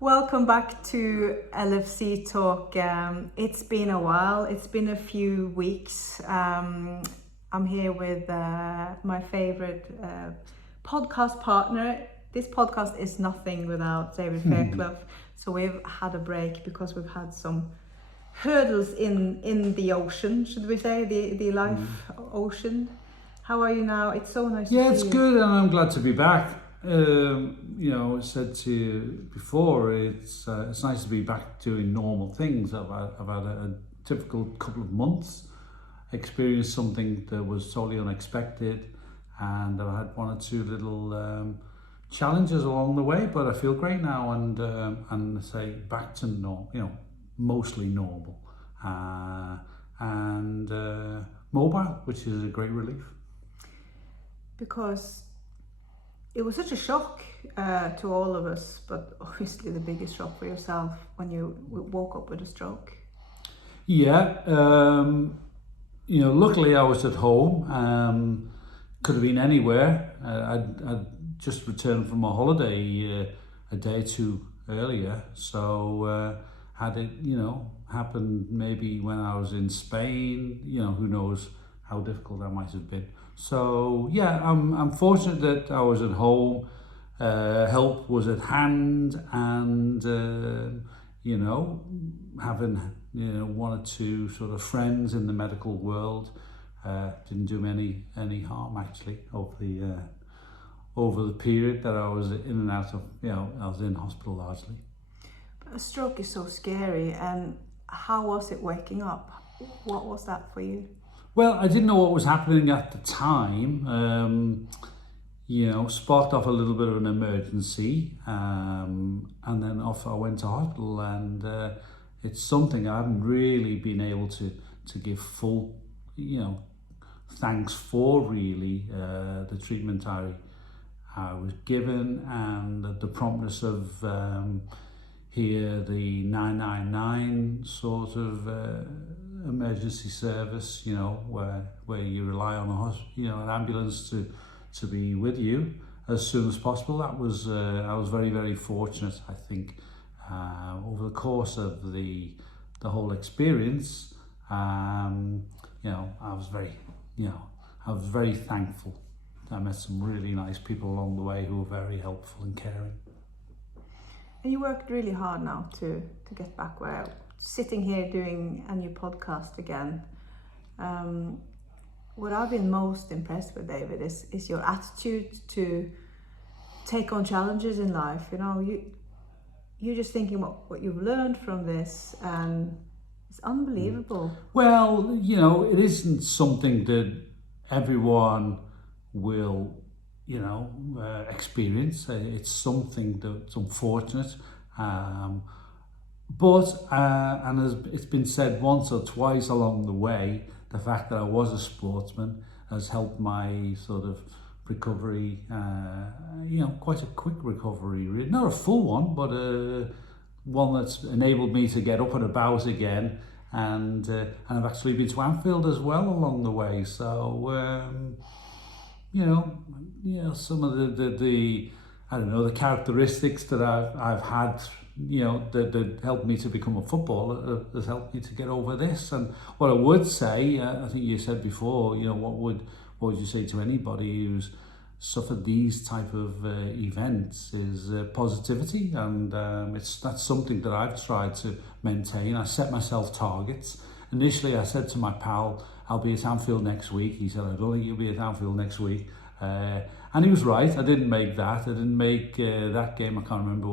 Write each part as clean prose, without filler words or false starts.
Welcome back to LFC Talk. It's been a while, it's been a few weeks. I'm here with my favorite podcast partner. This podcast is nothing without David Fairclough. So we've had a break because we've had some hurdles in the ocean, should we say, the life ocean. How are you now? It's so nice to see you. Yeah, it's good, and I'm glad to be back. I said to you before, it's nice to be back doing normal things. I've had a difficult couple of months, experienced something that was totally unexpected, and I've had one or two little challenges along the way. But I feel great now, and I say back to normal, mostly normal, and mobile, which is a great relief. Because it was such a shock to all of us, but obviously the biggest shock for yourself when you woke up with a stroke. Yeah, luckily I was at home. Could have been anywhere. I'd just returned from a holiday a day or two earlier, so had it, happened maybe when I was in Spain, who knows how difficult that might have been. So yeah, I'm fortunate that I was at home. Help was at hand, and having one or two sort of friends in the medical world didn't do me any harm actually over the period that I was in and out of. I was in hospital largely. But a stroke is so scary, and how was it waking up? What was that for you? Well, I didn't know what was happening at the time. Sparked off a little bit of an emergency, and then off I went to hospital, and it's something I haven't really been able to give full, thanks for really, the treatment I was given, and the promptness of here, the 999 sort of emergency service, where you rely on an ambulance to be with you as soon as possible. That was I was very, very fortunate. I think over the course of the whole experience, I was very thankful. I met some really nice people along the way who were very helpful and caring. And you worked really hard now to get back where. Sitting here doing a new podcast again, what I've been most impressed with, David, is your attitude to take on challenges in life. You're just thinking what you've learned from this, and it's unbelievable. Well, it isn't something that everyone will, experience. It's something that's unfortunate. But, and as it's been said once or twice along the way, the fact that I was a sportsman has helped my sort of recovery, quite a quick recovery. Not a full one, but one that's enabled me to get up and about again. And I've actually been to Anfield as well along the way. So, some of the I don't know, the characteristics that I've had, that helped me to become a footballer has helped me to get over this. And what I would say, I think you said before, what would you say to anybody who's suffered these type of events is positivity, and that's something that I've tried to maintain. I set myself targets. Initially, I said to my pal, I'll be at Anfield next week. He said, I don't think you'll be at Anfield next week. And he was right. I didn't make that. I didn't make that game. I can't remember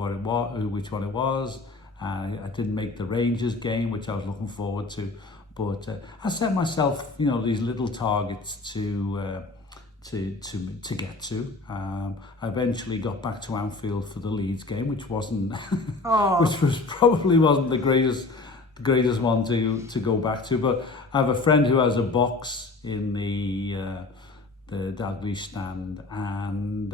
which one it was. I didn't make the Rangers game, which I was looking forward to. But I set myself, these little targets to get to. I eventually got back to Anfield for the Leeds game, which wasn't, probably wasn't the greatest one to go back to. But I have a friend who has a box in the Dalglish stand, and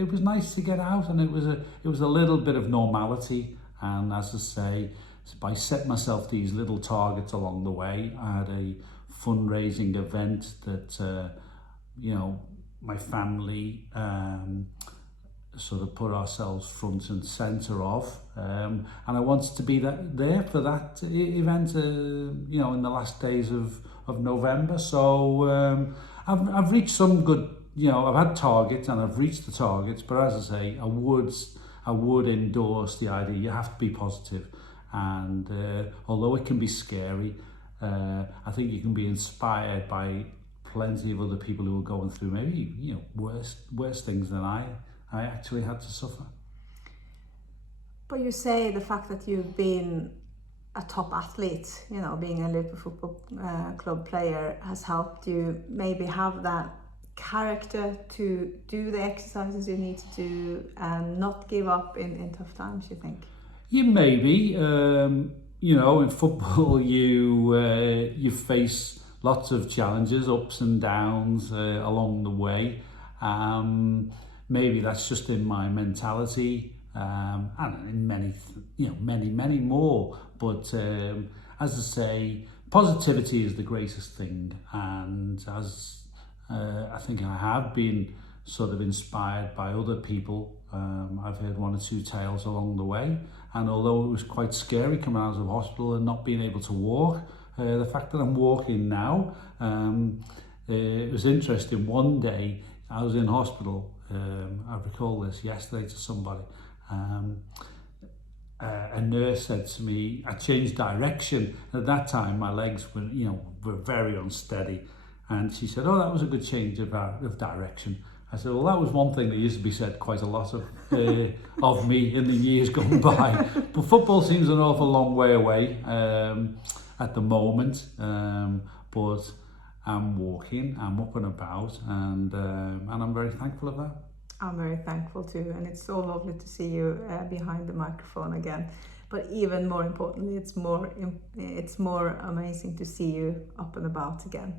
it was nice to get out, and it was a little bit of normality. And as I say, by setting myself these little targets along the way, I had a fundraising event that my family sort of put ourselves front and centre of, and I wanted to be there for that event, you know, in the last days of November. So I've reached some good, you know, I've had targets and I've reached the targets, but as I say, I would endorse the idea you have to be positive, and although it can be scary, I think you can be inspired by plenty of other people who are going through maybe, you know, worse things than I actually had to suffer. But you say the fact that you've been a top athlete, you know, being a Liverpool Football Club player has helped you maybe have that character to do the exercises you need to do and not give up in tough times, you think? Yeah, maybe. You know, in football, you face lots of challenges, ups and downs along the way. Maybe that's just in my mentality, and in many more. But as I say, positivity is the greatest thing, and as I think I have been sort of inspired by other people. I've heard one or two tales along the way, and although it was quite scary coming out of hospital and not being able to walk, the fact that I'm walking now, it was interesting. One day I was in hospital. I recall this yesterday to somebody. A nurse said to me, I changed direction. At that time, my legs were very unsteady, and she said, "Oh, that was a good change of direction." I said, "Well, that was one thing that used to be said quite a lot of me in the years gone by." But football seems an awful long way away at the moment. But I'm walking, I'm up and about, and I'm very thankful of that. I'm very thankful too, and it's so lovely to see you behind the microphone again. But even more importantly, it's more amazing to see you up and about again.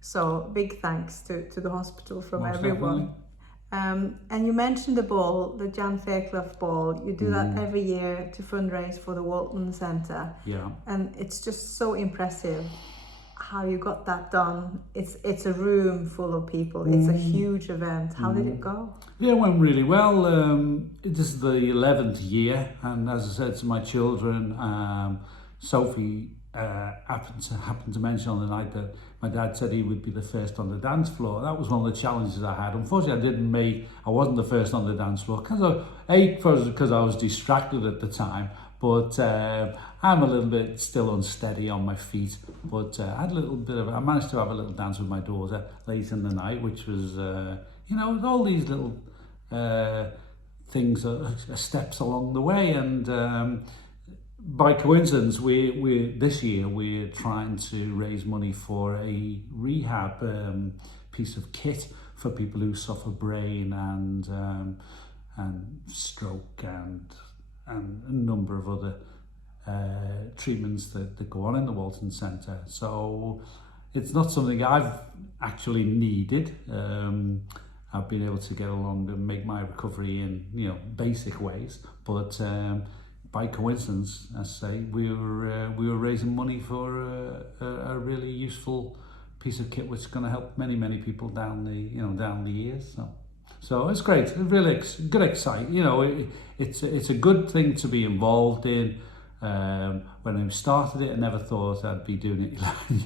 So big thanks to the hospital from Most everyone. And you mentioned the ball, the Jan Fairclough ball. You do that every year to fundraise for the Walton Centre. Yeah. And it's just so impressive how you got that done. It's a room full of people. It's a huge event. How did it go? Yeah, it went really well. This is the 11th year, and as I said to my children, Sophie happened to mention on the night that my dad said he would be the first on the dance floor. That was one of the challenges I had. Unfortunately, I wasn't the first on the dance floor because I was distracted at the time. But I'm a little bit still unsteady on my feet. But I managed to have a little dance with my daughter late in the night, which was, all these little things, steps along the way. And by coincidence, this year we're trying to raise money for a rehab piece of kit for people who suffer brain and stroke and a number of other treatments that go on in the Walton Centre. So it's not something I've actually needed. I've been able to get along and make my recovery in basic ways, but by coincidence, I say, we were raising money for a really useful piece of kit which is going to help many people down the years. So it's great. It's really good, exciting. It's a good thing to be involved in. When I started it, I never thought I'd be doing it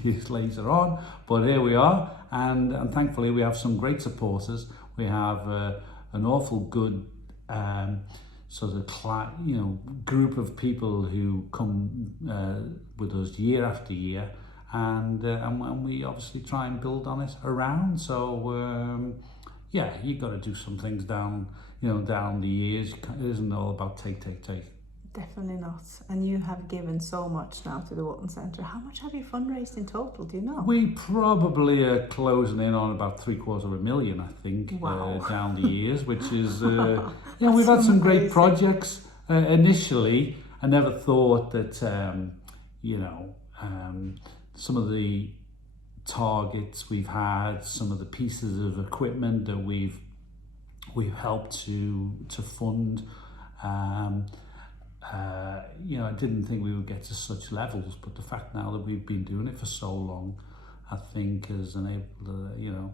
years later on, but here we are, and thankfully we have some great supporters. We have an awful good sort of group of people who come with us year after year, and we obviously try and build on it around. So you've got to do some things down the years. It isn't all about take. Definitely not. And you have given so much now to the Walton Centre. How much have you fundraised in total? Do you know? We probably are closing in on about $750,000, I think. Wow. Down the years, which is we've had some great projects. Initially, I never thought that some of the targets we've had, some of the pieces of equipment that we've helped to fund. I didn't think we would get to such levels, but the fact now that we've been doing it for so long, I think has enabled,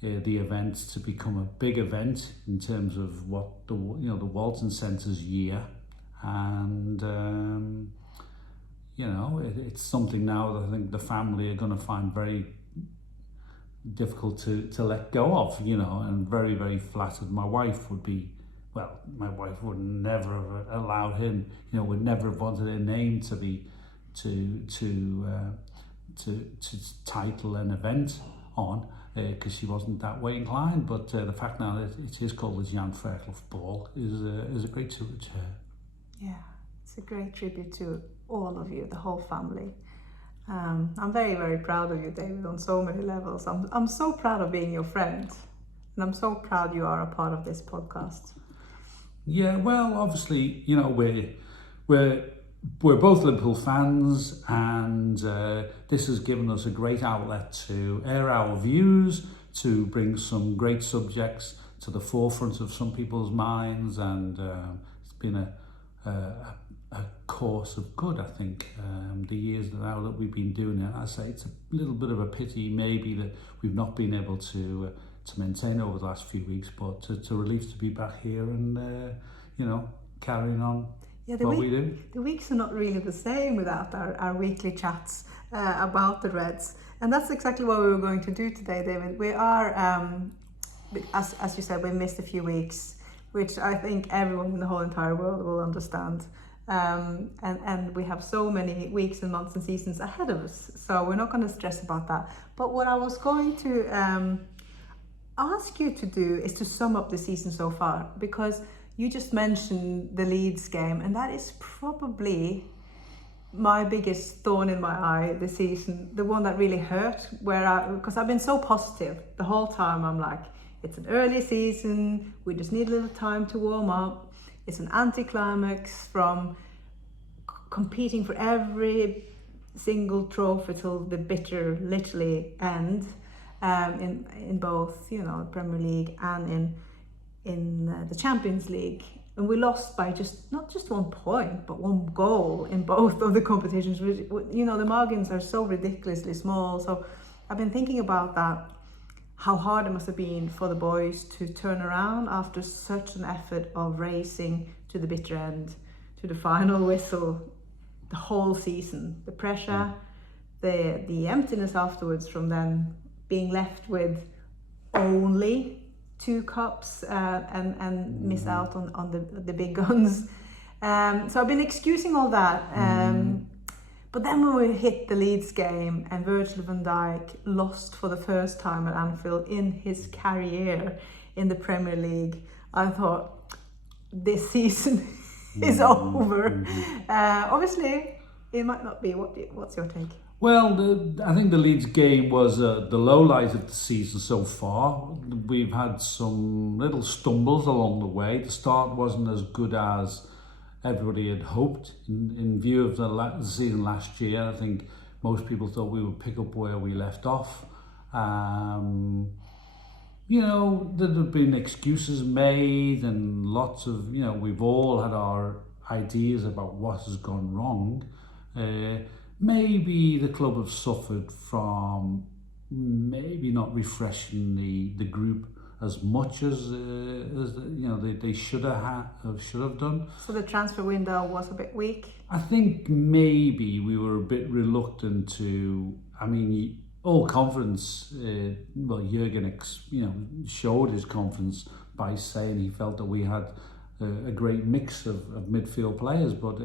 the event to become a big event in terms of what the Walton Centre's year, and it's something now that I think the family are going to find very difficult to let go of, and very, very flattered. My wife would never have allowed him, would never have wanted her name to be to title an event on, because she wasn't that way inclined. But the fact now that it is called the Jan Fairclough Ball is a great tribute to her. Yeah, it's a great tribute to all of you, the whole family. I'm very, very proud of you, David, on so many levels. I'm so proud of being your friend, and I'm so proud you are a part of this podcast. Yeah, well, obviously, we're both Liverpool fans, and this has given us a great outlet to air our views, to bring some great subjects to the forefront of some people's minds, and it's been a course of good, I think, the years now that we've been doing it. I say it's a little bit of a pity maybe that we've not been able to maintain over the last few weeks, but to relief to be back here and carrying on what we do. The weeks are not really the same without our weekly chats about the Reds, and that's exactly what we were going to do today, David. We are, as you said, we missed a few weeks, which I think everyone in the whole entire world will understand. And we have so many weeks and months and seasons ahead of us, so we're not going to stress about that. But what I was going to ask you to do is to sum up the season so far, because you just mentioned the Leeds game, and that is probably my biggest thorn in my eye this season, the one that really hurt, because I've been so positive the whole time. I'm like, it's an early season, we just need a little time to warm up. It's an anticlimax from competing for every single trophy till the bitter, literally, end, in both, Premier League and in the Champions League. And we lost by not just 1 point, but 1 goal in both of the competitions. Which, the margins are so ridiculously small. So I've been thinking about that, how hard it must have been for the boys to turn around after such an effort of racing to the bitter end, to the final whistle, the whole season. The pressure, the emptiness afterwards from then being left with only 2 cups and miss out on the big guns. So I've been excusing all that. But then when we hit the Leeds game and Virgil van Dijk lost for the first time at Anfield in his career in the Premier League, I thought, this season is over. Obviously, it might not be. What's your take? Well, I think the Leeds game was the low light of the season so far. We've had some little stumbles along the way. The start wasn't as good as everybody had hoped in view of the season last year. I think most people thought we would pick up where we left off. There have been excuses made and lots of, we've all had our ideas about what has gone wrong. Maybe the club have suffered from maybe not refreshing the group as much as they should have done. So the transfer window was a bit weak? I think maybe we were a bit reluctant to, all confidence, Jurgen showed his confidence by saying he felt that we had a great mix of midfield players, but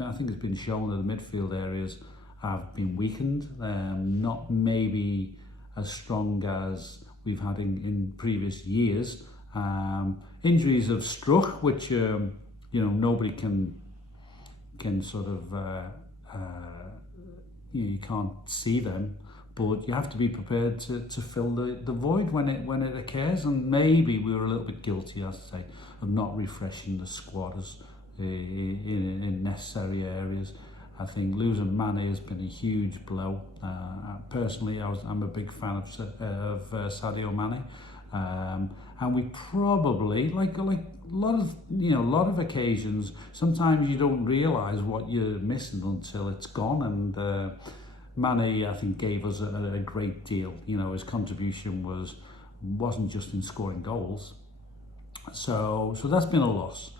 I think it's been shown that the midfield areas have been weakened, not maybe as strong as we've had in previous years. Injuries have struck, which nobody can sort of you can't see them, but you have to be prepared to fill the void when it occurs. And maybe we were a little bit guilty, as I say, of not refreshing the squad in necessary areas. I think losing Mane has been a huge blow. Personally, I'm a big fan of Sadio Mane, and we probably, like a lot of occasions, sometimes you don't realise what you're missing until it's gone. And Mane, I think, gave us a great deal. His contribution was wasn't just in scoring goals. So that's been a loss.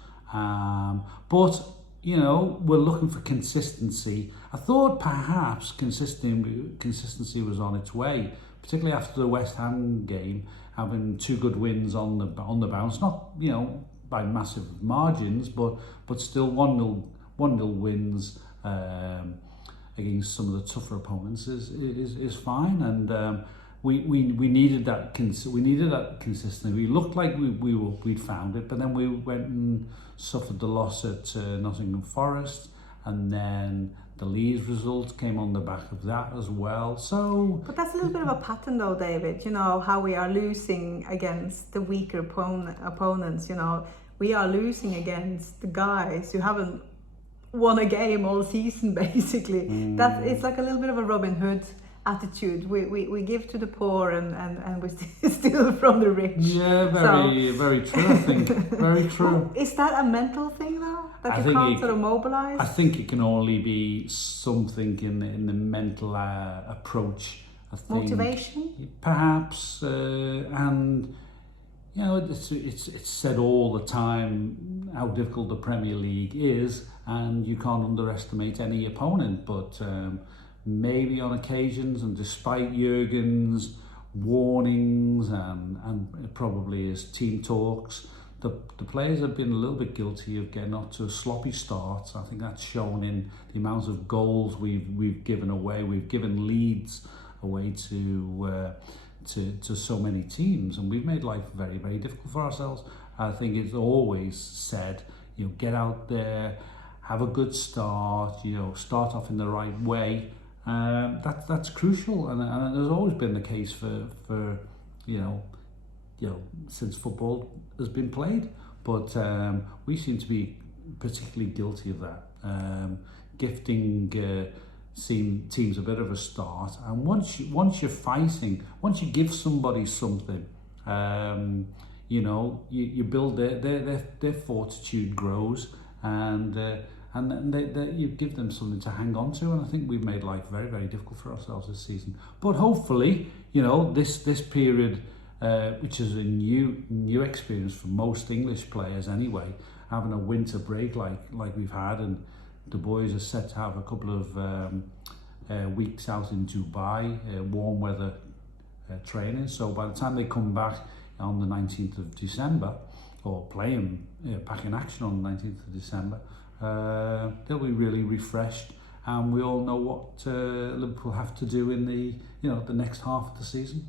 But you know, we're looking for consistency. I thought perhaps consistency was on its way, particularly after the West Ham game, having 2 good wins on the bounce. Not, you know, by massive margins, but still 1-0 wins against some of the tougher opponents is fine. And we needed that consistency. We looked like we'd found it, but then we went and suffered the loss at Nottingham Forest, and then the Leeds result came on the back of that as well. So, but that's a little bit of a pattern, though, David. You know how we are losing against the weaker opponents. You know, we are losing against the guys who haven't won a game all season, basically. That it's like a little bit of a Robin Hood attitude. We give to the poor and we steal from the rich. Yeah, very true, I think. Very true. Is that a mental thing, though, that you can't sort of mobilise? I think it can only be something in the mental approach. I think, motivation? Perhaps, and you know, it's said all the time how difficult the Premier League is, and you can't underestimate any opponent, but maybe on occasions, and despite Jurgen's warnings and probably his team talks, the players have been a little bit guilty of getting off to a sloppy start. I think that's shown in the amount of goals we've given away. We've given leads away to so many teams, and we've made life very, very difficult for ourselves. I think it's always said, you know, get out there, have a good start, you know, start off in the right way. That's crucial, and has always been the case for you know since football has been played. But we seem to be particularly guilty of that, gifting teams a bit of a start, and once you're fighting, once you give somebody something, you know, you build their fortitude grows, and you give them something to hang on to. And I think we've made life very, very difficult for ourselves this season. But hopefully, you know, this period, which is a new experience for most English players anyway, having a winter break like we've had, and the boys are set to have a couple of weeks out in Dubai, warm weather training. So by the time they come back on the 19th of December, or playing back in action on the 19th of December, they'll be really refreshed, and we all know what Liverpool have to do in the next half of the season.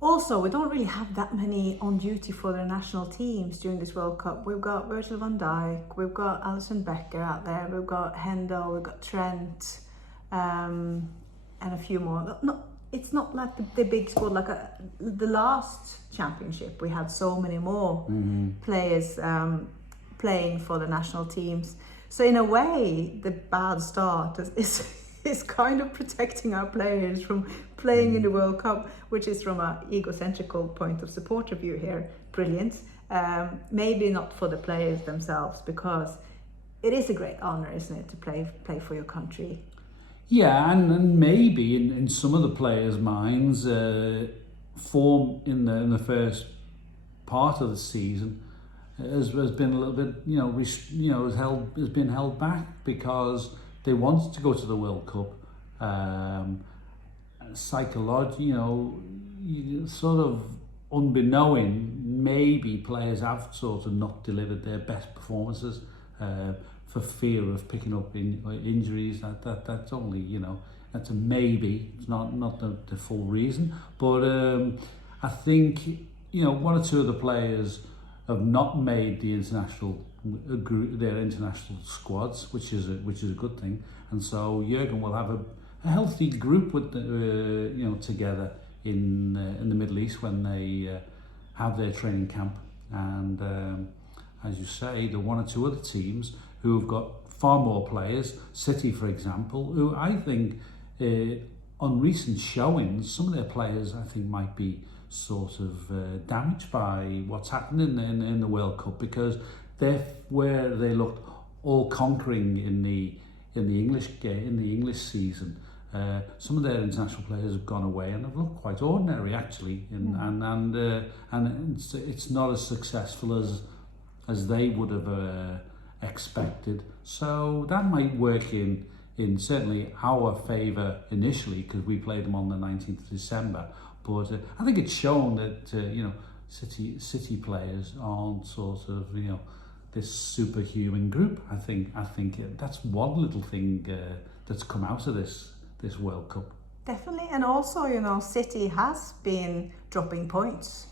Also, we don't really have that many on duty for the national teams during this World Cup. We've got Virgil van Dijk, we've got Alisson Becker out there, we've got Hendo, we've got Trent, and a few more. It's not like the big squad. Like the last championship, we had so many more players playing for the national teams. So in a way, the bad start is kind of protecting our players from playing in the World Cup, which is from an egocentrical point of supporter view here, brilliant. Maybe not for the players themselves, because it is a great honour, isn't it, to play for your country. Yeah, and maybe in some of the players' minds, form in the first part of the season has been a little bit, has been held back because they wanted to go to the World Cup. Psychologically, sort of unbeknown, maybe players have sort of not delivered their best performances for fear of picking up injuries. That's only, that's a maybe. It's not the full reason. But I think, one or two of the players have not made their international squads, which is a good thing. And so Jurgen will have a healthy group with together in the Middle East when they have their training camp. And as you say, the one or two other teams who have got far more players, City for example, who I think on recent showings, some of their players I think might be sort of damaged by what's happened in the World Cup, because where they looked all conquering in the English season, some of their international players have gone away and have looked quite ordinary actually, and it's not as successful as they would have expected. So that might work in certainly our favour initially, because we played them on the 19th of December. But I think it's shown that City players aren't sort of this superhuman group. I think that's one little thing that's come out of this World Cup. Definitely, and also City has been dropping points.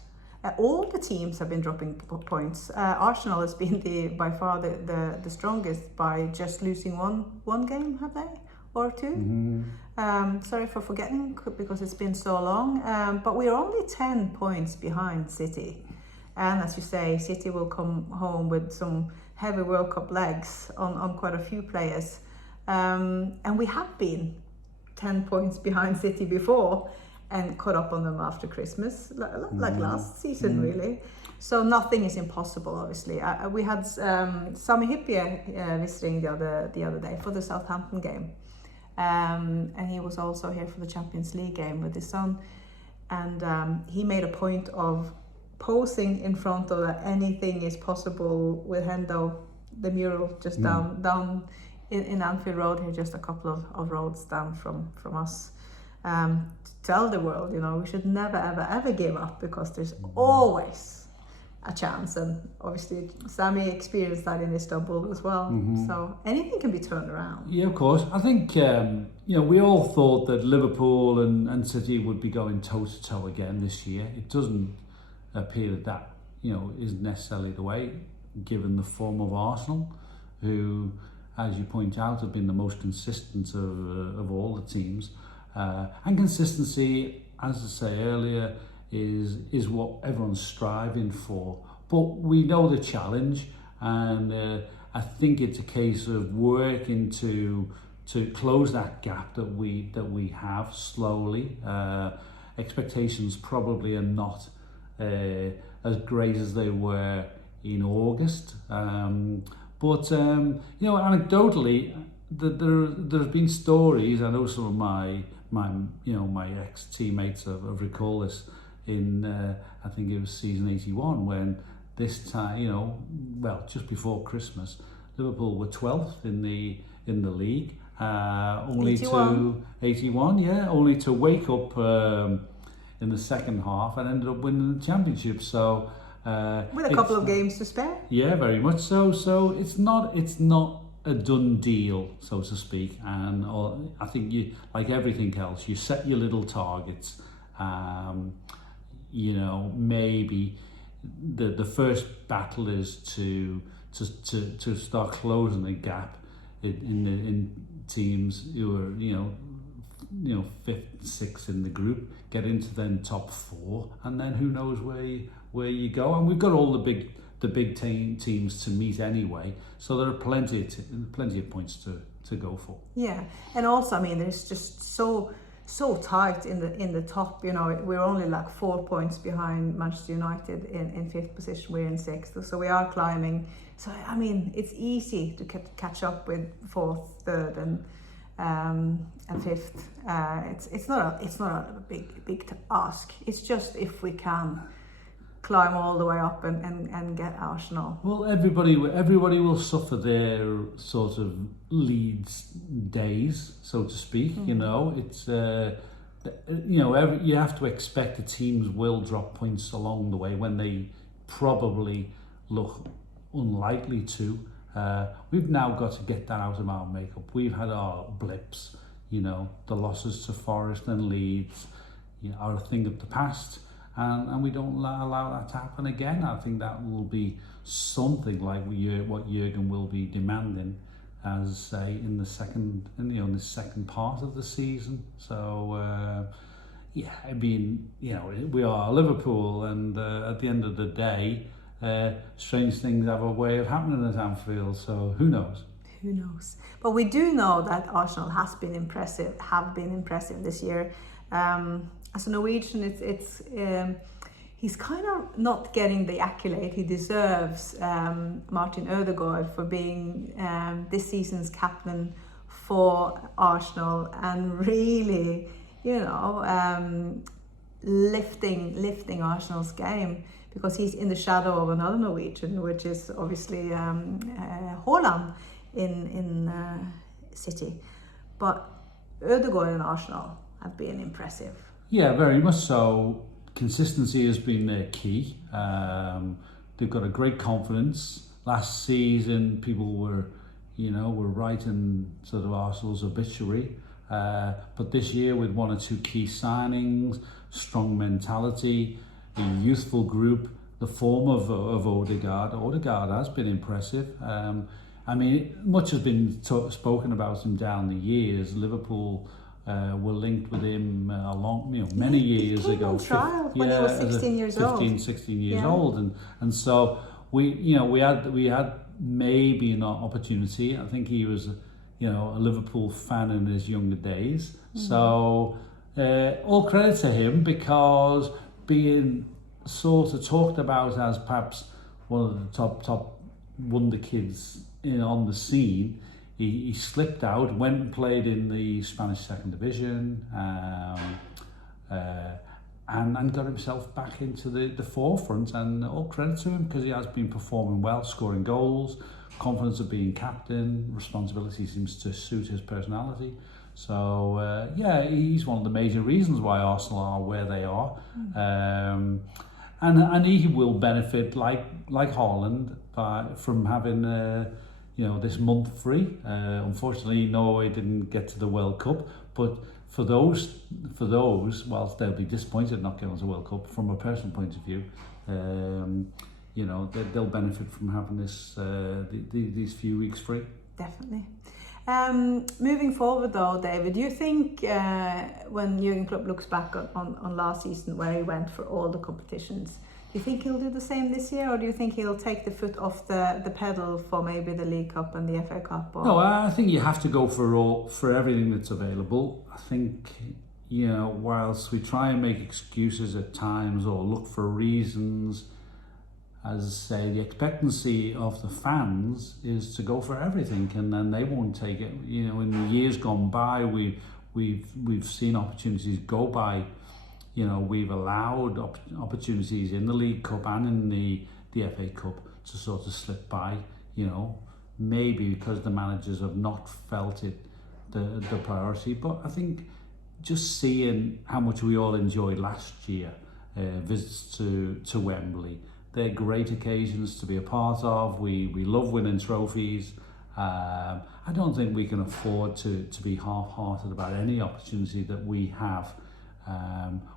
All the teams have been dropping points. Arsenal has been by far the strongest by just losing one game, have they? Or two? Mm-hmm. Sorry for forgetting because it's been so long. But we're only 10 points behind City. And as you say, City will come home with some heavy World Cup legs on quite a few players. And we have been 10 points behind City before and caught up on them after Christmas, like last season, really. So nothing is impossible, obviously. We had Sami Hyypiä visiting the other day for the Southampton game. And he was also here for the Champions League game with his son. And he made a point of posing in front of anything is possible with Hendo, the mural just down in Anfield Road here, just a couple of roads down from us. To tell the world, we should never, ever give up, because there's always a chance. And obviously, Sami experienced that in Istanbul as well. Mm-hmm. So anything can be turned around. Yeah, of course. I think, we all thought that Liverpool and City would be going toe-to-toe again this year. It doesn't appear that isn't necessarily the way, given the form of Arsenal, who, as you point out, have been the most consistent of all the teams. And consistency, as I say earlier, is what everyone's striving for. But we know the challenge, and I think it's a case of working to close that gap that we have slowly. Expectations probably are not as great as they were in August. But anecdotally, there have been stories. I know some of my ex-teammates have recalled this in I think it was season 81, when this time, just before Christmas, Liverpool were 12th in the league, only 81. To 81, only to wake up in the second half and ended up winning the championship. So with a couple of games to spare. Yeah, very much so. So it's not a done deal, so to speak, and I think you, like everything else, you set your little targets. Maybe the first battle is to start closing the gap in teams who are fifth, sixth in the group, get into then top four, and then who knows where you go. And we've got all the big teams to meet anyway, so there are plenty of points to go for. Yeah, and also, there's just so tight in the top. We're only like 4 points behind Manchester United in fifth position. We're in sixth, so we are climbing. So it's easy to catch up with fourth, third, and fifth. It's not a big ask. It's just if we can climb all the way up and get Arsenal. Well, everybody will suffer their sort of Leeds days, so to speak. Mm-hmm. It's you have to expect the teams will drop points along the way when they probably look unlikely to. We've now got to get that out of our makeup. We've had our blips, the losses to Forest and Leeds are a thing of the past. And we don't allow that to happen again. I think that will be something like what Jurgen will be demanding, as say in the second part of the season. So we are Liverpool, and at the end of the day, strange things have a way of happening at Anfield. So who knows? Who knows? But we do know that Arsenal have been impressive this year. As a Norwegian, he's kind of not getting the accolade he deserves, Martin Ødegaard, for being this season's captain for Arsenal and really, lifting Arsenal's game, because he's in the shadow of another Norwegian, which is obviously Haaland in City. But Ødegaard and Arsenal have been impressive. Yeah, very much so. Consistency has been their key. They've got a great confidence. Last season, people were writing sort of Arsenal's obituary. But this year, with one or two key signings, strong mentality, a youthful group, the form of Odegaard has been impressive. Much has been spoken about him down the years. Liverpool were linked with him many years he came ago. On trial when he was 16 years old. 16 years old, and so we had maybe an opportunity. I think he was a Liverpool fan in his younger days. So all credit to him, because being sort of talked about as perhaps one of the top wonder kids on the scene, he slipped out, went and played in the Spanish second division, and got himself back into the forefront, and all credit to him, because he has been performing well, scoring goals, confidence of being captain, responsibility seems to suit his personality. So he's one of the major reasons why Arsenal are where they are. And he will benefit like Haaland from having this month free. Unfortunately, Norway didn't get to the World Cup, but for those, whilst they'll be disappointed not getting to the World Cup, from a personal point of view, they'll benefit from having these few weeks free. Definitely. Moving forward though, David, do you think when Jurgen Klopp looks back on last season, where he went for all the competitions, do you think he'll do the same this year, or do you think he'll take the foot off the pedal for maybe the League Cup and the FA Cup? Or? No, I think you have to go for everything that's available. I think, whilst we try and make excuses at times or look for reasons, as I say, the expectancy of the fans is to go for everything, and then they won't take it. In the years gone by, we've seen opportunities go by. We've allowed opportunities in the League Cup and in the FA Cup to sort of slip by. Maybe because the managers have not felt it the priority. But I think just seeing how much we all enjoyed last year, visits to Wembley. They're great occasions to be a part of. We love winning trophies. I don't think we can afford to be half-hearted about any opportunity that we have.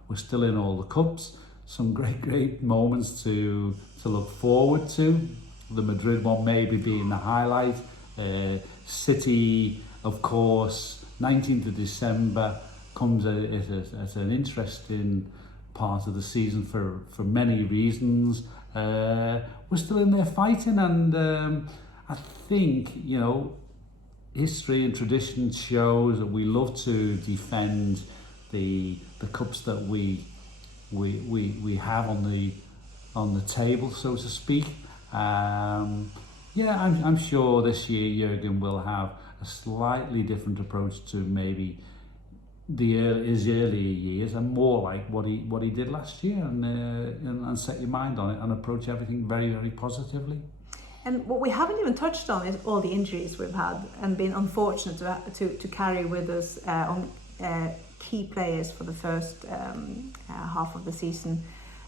We're still in all the cups. Some great moments to look forward to. The Madrid one maybe being the highlight. City, of course, 19th of December comes as an interesting part of the season for many reasons. We're still in there fighting, and I think history and tradition shows that we love to defend the cups that we have on the table, so to speak. I'm sure this year Jurgen will have a slightly different approach to maybe his earlier years, and more like what he did last year, and set your mind on it and approach everything very, very positively. And what we haven't even touched on is all the injuries we've had and been unfortunate to carry with us on key players for the first half of the season.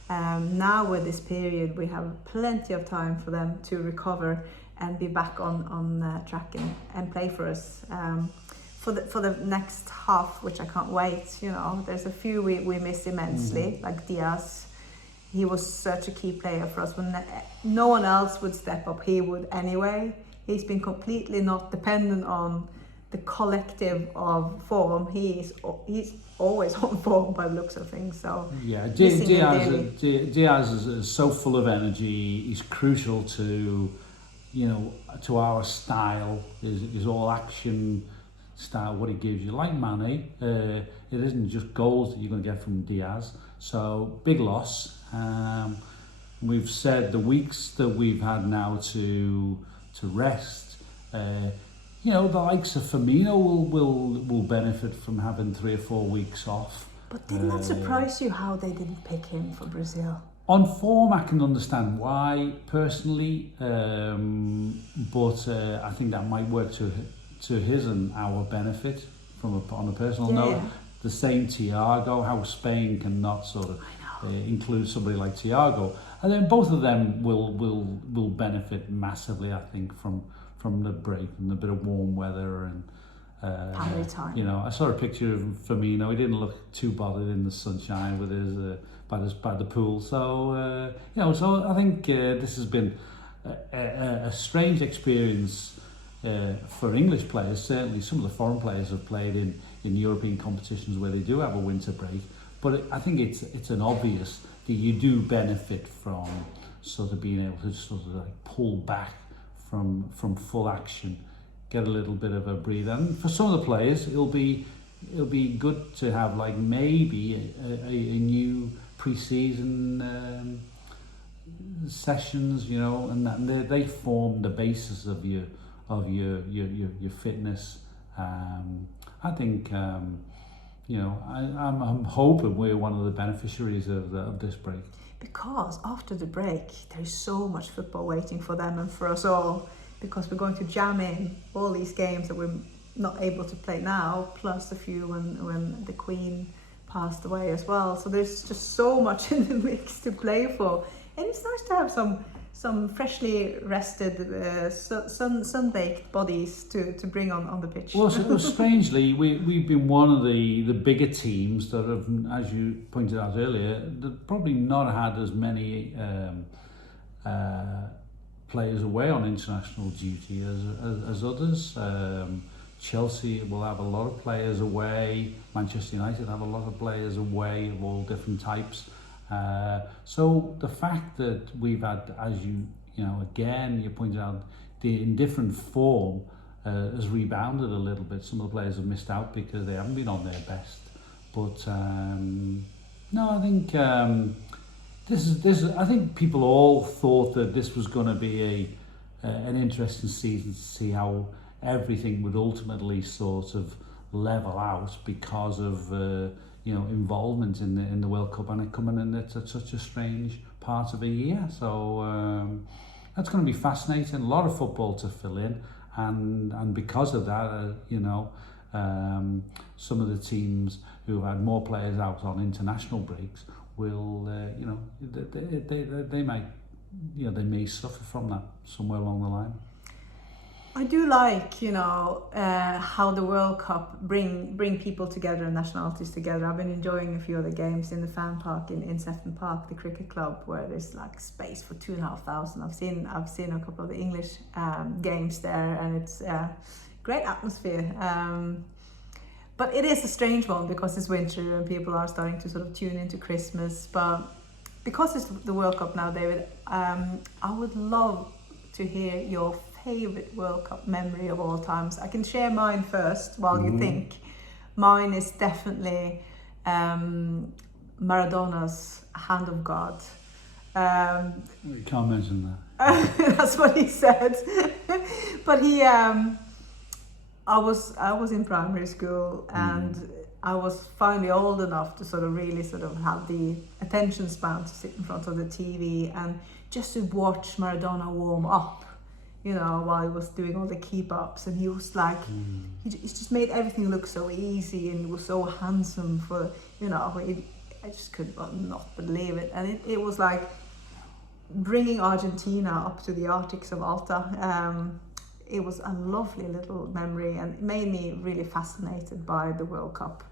Now with this period, we have plenty of time for them to recover and be back on track and play for us. For the next half, which I can't wait. There's a few we miss immensely, like Diaz. He was such a key player for us. When no one else would step up, he would anyway. He's been completely not dependent on the collective of form. He's always on form by the looks of things. So yeah, Diaz is so full of energy. He's crucial to our style. Is all action style, what he gives you, like Mane. It isn't just goals that you're going to get from Diaz. So big loss. We've said the weeks that we've had now to rest you know, the likes of Firmino will benefit from having 3 or 4 weeks off. But didn't that surprise you how they didn't pick him for Brazil? On form, I can understand why personally, but I think that might work to his and our benefit on a personal note. The same Thiago, how Spain cannot sort of include somebody like Thiago, and then both of them will benefit massively, I think, from the break and a bit of warm weather and. Time. You know, I saw a picture of Firmino. He didn't look too bothered in the sunshine with his by the pool. So you know, so I think this has been a strange experience for English players. Certainly, some of the foreign players have played in European competitions where they do have a winter break. But I think it's an obvious that you do benefit from sort of being able to sort of like pull back from full action. Get a little bit of a breather, and for some of the players, it'll be good to have like maybe a new pre-season sessions, you know, and they form the basis of your fitness. I think you know, I'm hoping we're one of the beneficiaries of this break. Because after the break, there's so much football waiting for them and for us all. Because we're going to jam in all these games that we're not able to play now, plus a few when the Queen passed away as well. So there's just so much in the mix to play for, and it's nice to have some freshly rested, sun-baked bodies to bring on the pitch. Well, strangely, we've been one of the bigger teams that have, as you pointed out earlier, that probably not had as many. Players away on international duty as others. Chelsea will have a lot of players away. Manchester United have a lot of players away of all different types. So the fact that we've had, as you know, again, you pointed out, the indifferent form has rebounded a little bit. Some of the players have missed out because they haven't been on their best. But no, I think this. I think people all thought that this was going to be an interesting season to see how everything would ultimately sort of level out because of you know, involvement in the World Cup, and it coming in at such a strange part of a year. So that's going to be fascinating. A lot of football to fill in, and because of that, you know, some of the teams who have had more players out on international breaks will, you know, they might, you know, they may suffer from that somewhere along the line. I do like, you know, how the World Cup bring people together and nationalities together. I've been enjoying a few of the games in the fan park in Sefton Park, the cricket club, where there's like space for 2,500. I've seen a couple of the English games there, and it's great atmosphere. But it is a strange one because it's winter and people are starting to sort of tune into Christmas. But because it's the World Cup now, David, I would love to hear your favorite World Cup memory of all times. I can share mine first while you think. Mine is definitely Maradona's hand of God. You can't mention that. That's what he said. But he, I was in primary school, and I was finally old enough to sort of really sort of have the attention span to sit in front of the TV and just to watch Maradona warm up, you know, while he was doing all the keep-ups, and he was like, he just made everything look so easy, and he was so handsome for, you know, I just could not believe it. And it was like bringing Argentina up to the Arctics of Alta. It was a lovely little memory, and it made me really fascinated by the World Cup.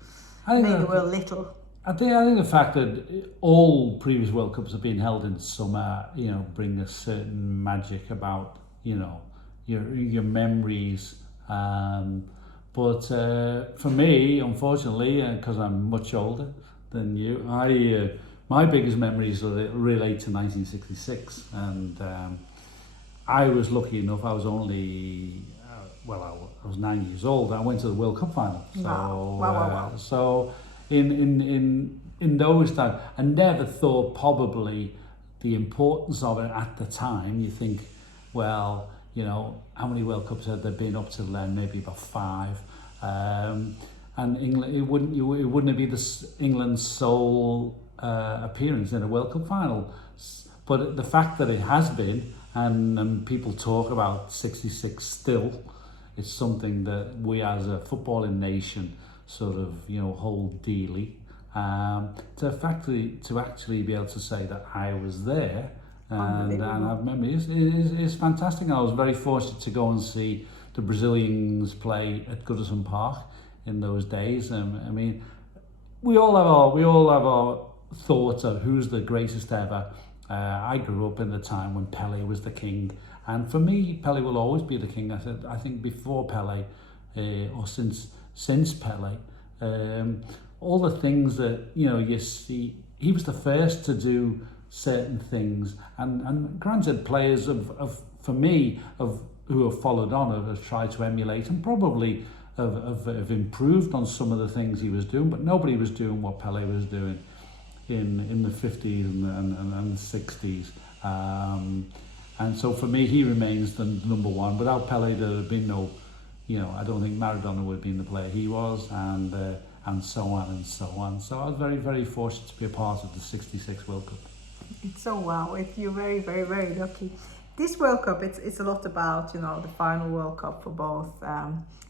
Made the world little. I think the fact that all previous World Cups have been held in summer, you know, bring a certain magic about, you know, your memories. But for me, unfortunately, because I'm much older than you, my biggest memories relate to 1966, and I was lucky enough. I was only I was 9 years old. I went to the World Cup final. So Wow. So in those times, I never thought probably the importance of it at the time. You think, well, you know, how many World Cups had there been up till then? Maybe about 5. And England, it wouldn't be England's sole appearance in a World Cup final. But the fact that it has been, and people talk about 66 still, it's something that we as a footballing nation sort of, you know, hold dearly. To actually be able to say that I was there and I've memories is fantastic. And I was very fortunate to go and see the Brazilians play at Goodison Park in those days. I mean, we all have our thoughts of who's the greatest ever. I grew up in the time when Pelé was the king, and for me, Pelé will always be the king. I think before Pelé, or since Pelé, all the things that, you know, you see, he was the first to do certain things, and granted, players for me who have followed on have tried to emulate and probably have improved on some of the things he was doing, but nobody was doing what Pelé was doing in the 50s and the 60s. And so for me, he remains the number one. Without Pelé, there would have been no, you know, I don't think Maradona would have been the player he was, and so on and so on. So I was very, very fortunate to be a part of the 66 World Cup. It's so wow. You're very, very, very lucky. This World Cup, it's a lot about, you know, the final World Cup for both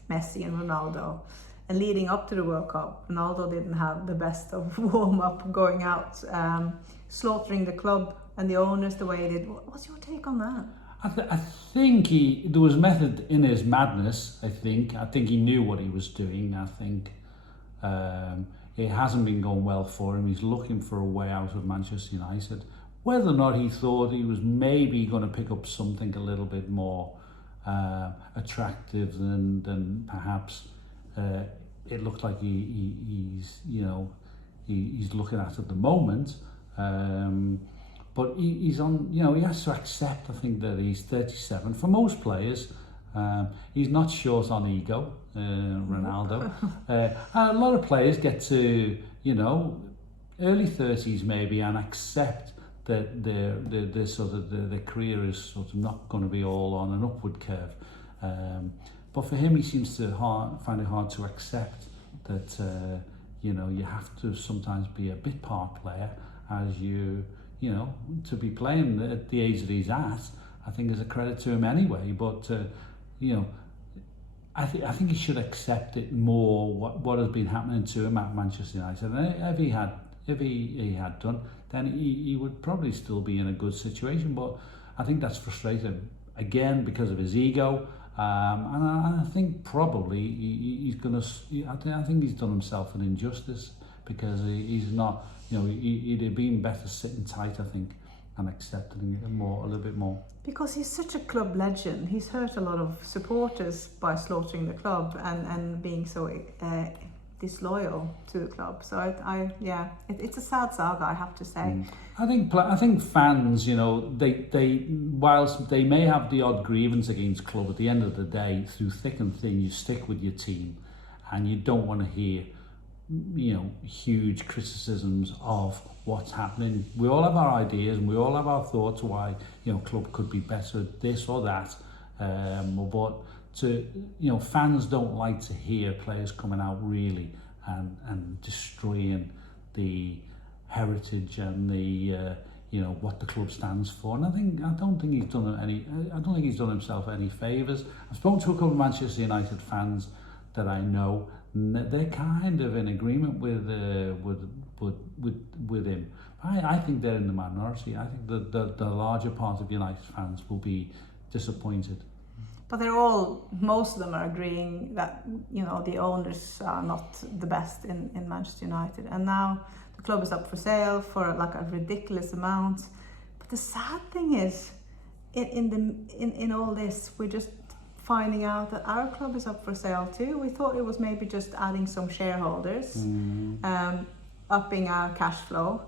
Messi and Ronaldo. And leading up to the World Cup, Ronaldo didn't have the best of warm-up, going out, slaughtering the club and the owners the way he did. What's your take on that? I think there was method in his madness. I think he knew what he was doing. I think it hasn't been going well for him. He's looking for a way out of Manchester United. Whether or not he thought he was maybe going to pick up something a little bit more attractive than perhaps it looked like he's looking at the moment. But he's on, you know, he has to accept, I think, that he's 37. For most players, he's not short on ego, Ronaldo. A lot of players get to, you know, early 30s maybe, and accept that their sort of their career is sort of not going to be all on an upward curve. But for him, he seems to find it hard to accept that, you know, you have to sometimes be a bit part player as you know, to be playing at the age that he's at, I think is a credit to him anyway. But, you know, I think he should accept it more, what has been happening to him at Manchester United. And if he had done, then he would probably still be in a good situation. But I think that's frustrating, again, because of his ego. And I think probably he's going to, I think he's done himself an injustice, because he's not, you know, he'd have been better sitting tight, I think, and accepting it a little bit more. Because he's such a club legend. He's hurt a lot of supporters by slaughtering the club and being so disloyal to the club. So it's a sad saga, I have to say. I think fans, you know, they whilst they may have the odd grievance against club, at the end of the day, through thick and thin, you stick with your team, and you don't want to hear, you know, huge criticisms of what's happening. We all have our ideas and we all have our thoughts why, you know, club could be better at this or that. But to, you know, fans don't like to hear players coming out really and destroying the heritage and the you know, what the club stands for. And I don't think he's done himself any favours. I've spoken to a couple of Manchester United fans that I know, and they're kind of in agreement with him. I think they're in the minority. I think the larger part of United fans will be disappointed. But most of them are agreeing that, you know, the owners are not the best in Manchester United. And now the club is up for sale for like a ridiculous amount. But the sad thing is, in all this, we're just finding out that our club is up for sale too. We thought it was maybe just adding some shareholders, upping our cash flow.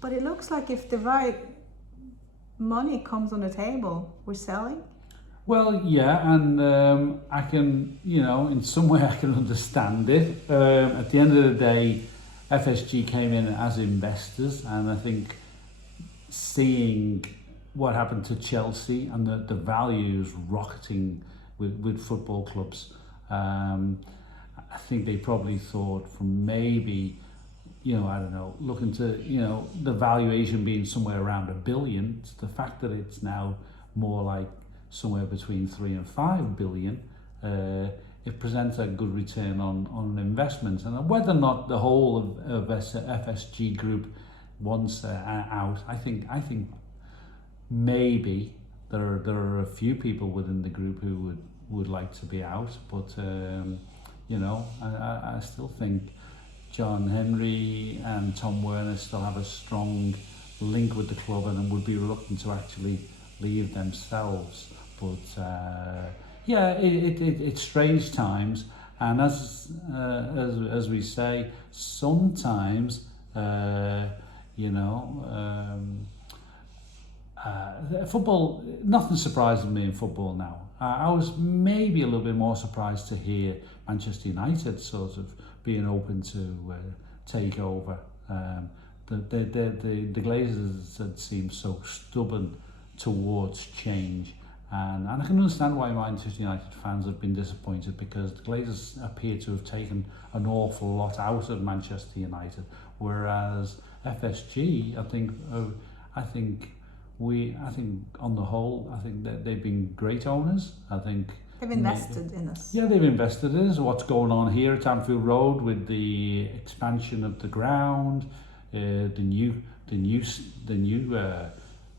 But it looks like if the right money comes on the table, we're selling. Well, yeah, and I can, you know, in some way I can understand it. At the end of the day, FSG came in as investors, and I think seeing what happened to Chelsea and the values rocketing with football clubs. I think they probably thought from maybe, I don't know, looking to, the valuation being somewhere around $1 billion, the fact that it's now more like somewhere between 3 and 5 billion, it presents a good return on investment. And whether or not the whole of FSG group wants out, I think maybe there are a few people within the group who would like to be out, but I still think John Henry and Tom Werner still have a strong link with the club and would be reluctant to actually leave themselves. But it's strange times, and as we say, sometimes football, nothing surprises me in football now. I was maybe a little bit more surprised to hear Manchester United sort of being open to take over. The Glazers had seemed so stubborn towards change, and I can understand why Manchester United fans have been disappointed, because the Glazers appear to have taken an awful lot out of Manchester United, whereas FSG, I think on the whole, I think that they've been great owners. I think they've invested in us. Yeah, they've invested in us. What's going on here at Anfield Road with the expansion of the ground, the new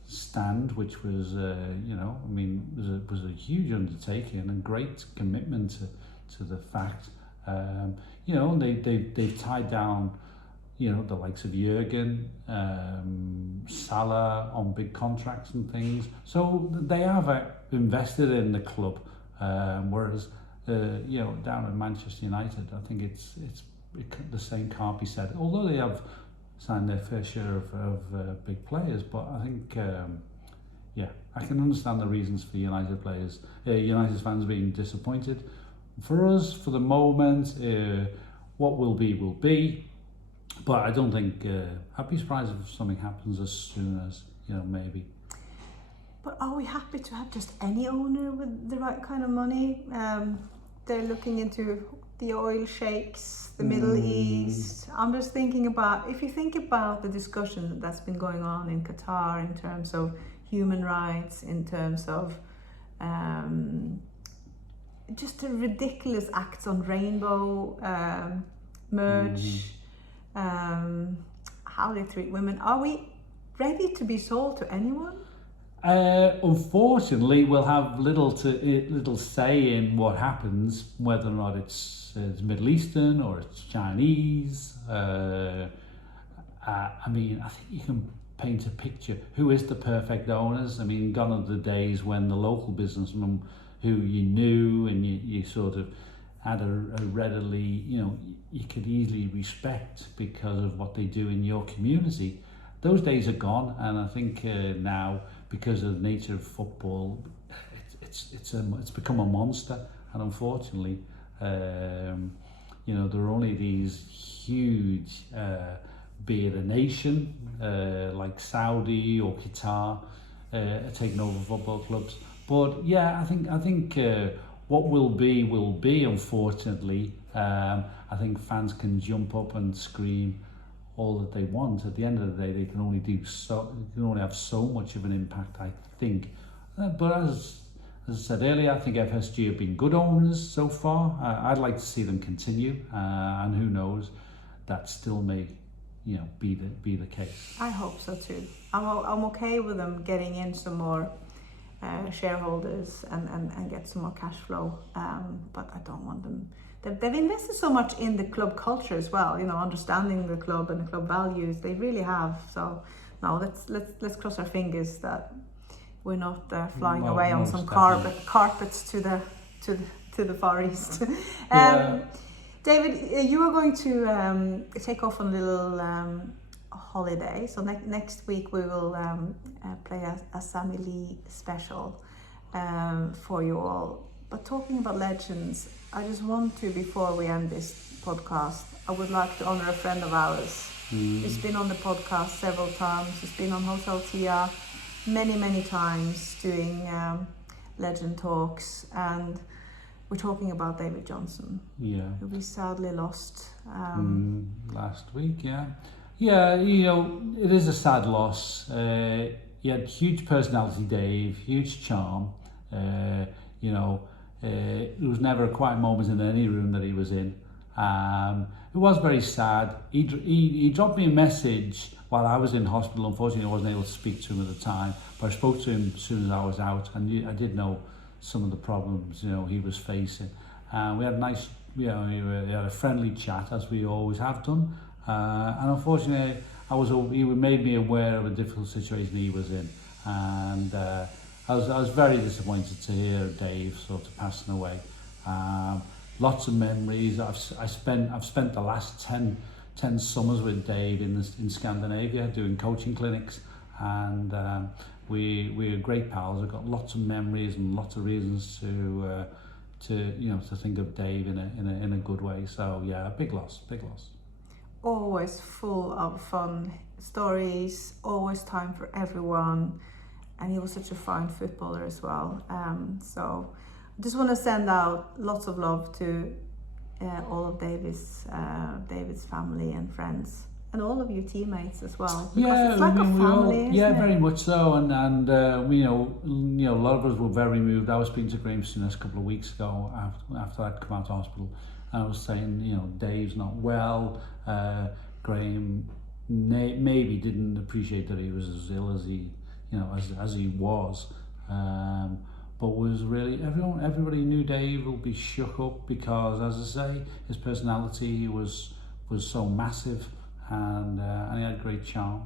stand, which was was a huge undertaking and great commitment to the fact. They've tied down, the likes of Jurgen, Salah on big contracts and things. So they have invested in the club, whereas down at Manchester United, I think the same can't be said. Although they have signed their fair share of big players, but I think I can understand the reasons for United fans being disappointed. For us, for the moment, what will be will be. But I don't think I'd be surprised if something happens as soon as maybe. But are we happy to have just any owner with the right kind of money? They're looking into the oil sheikhs, the Middle East. I'm just thinking about, if you think about the discussion that's been going on in Qatar in terms of human rights, in terms of just the ridiculous acts on rainbow merch. How they treat women. Are we ready to be sold to anyone? Unfortunately, we'll have little say in what happens, whether or not it's Middle Eastern or it's Chinese. I think you can paint a picture. Who is the perfect owners? I mean, gone are the days when the local businessman who you knew and you sort of had a readily, you could easily respect because of what they do in your community. Those days are gone, and I think now, because of the nature of football, it's become a monster, and unfortunately, there are only these huge, be it a nation like Saudi or Qatar, taking over football clubs. But yeah, I think what will be, unfortunately. I think fans can jump up and scream all that they want. At the end of the day, they can only have so much of an impact, I think. But as I said earlier, I think FSG have been good owners so far. I'd like to see them continue, and who knows, that still may, be the case. I hope so too. I'm okay with them getting in some more shareholders and get some more cash flow, but I don't want them. They've invested so much in the club culture as well, understanding the club and the club values. They really have. So now let's cross our fingers that we're not flying away on some carpets to the Far East. David, you are going to take off on a little holiday. So next week we will play a Sammy Lee special for you all. But talking about legends, I just want to, before we end this podcast, I would like to honour a friend of ours. He's been on the podcast several times. He's been on Hotel Tia. many times doing legend talks, and we're talking about David Johnson, who we sadly lost last week. Yeah, it is a sad loss. He had huge personality, Dave, huge charm. There was never a quiet moment in any room that he was in. It was very sad. He dropped me a message while I was in hospital. Unfortunately, I wasn't able to speak to him at the time, but I spoke to him as soon as I was out, and I did know some of the problems he was facing. We had a nice, we had a friendly chat, as we always have done. And unfortunately, he made me aware of a difficult situation he was in, and I was very disappointed to hear Dave sort of passing away. Lots of memories. I've spent the last 10 summers with Dave in Scandinavia doing coaching clinics, and we're great pals. I've got lots of memories and lots of reasons to think of Dave in a good way. So yeah, big loss. Always full of fun stories, always time for everyone, and he was such a fine footballer as well. So I just want to send out lots of love to all of David's family and friends, and all of your teammates as well. Because it's like a family, isn't it? Very much so. And a lot of us were very moved. I was speaking to Graham Souness a couple of weeks ago after I'd come out of hospital, and I was saying, Dave's not well. Graham maybe didn't appreciate that he was as ill as he was. But was really everybody knew Dave will be shook up, because, as I say, his personality was so massive, and he had great charm.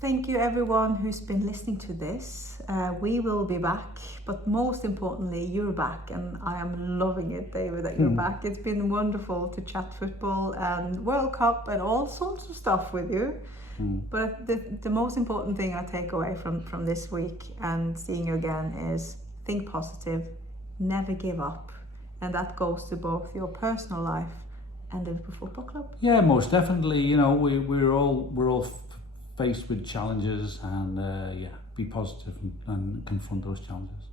Thank you everyone who's been listening to this. We will be back, but most importantly, you're back, and I am loving it, David, that you're back. It's been wonderful to chat football and World Cup and all sorts of stuff with you. But the most important thing I take away from this week and seeing you again is think positive, never give up, and that goes to both your personal life and Liverpool Football Club. Yeah, most definitely. We're all faced with challenges, and be positive and confront those challenges.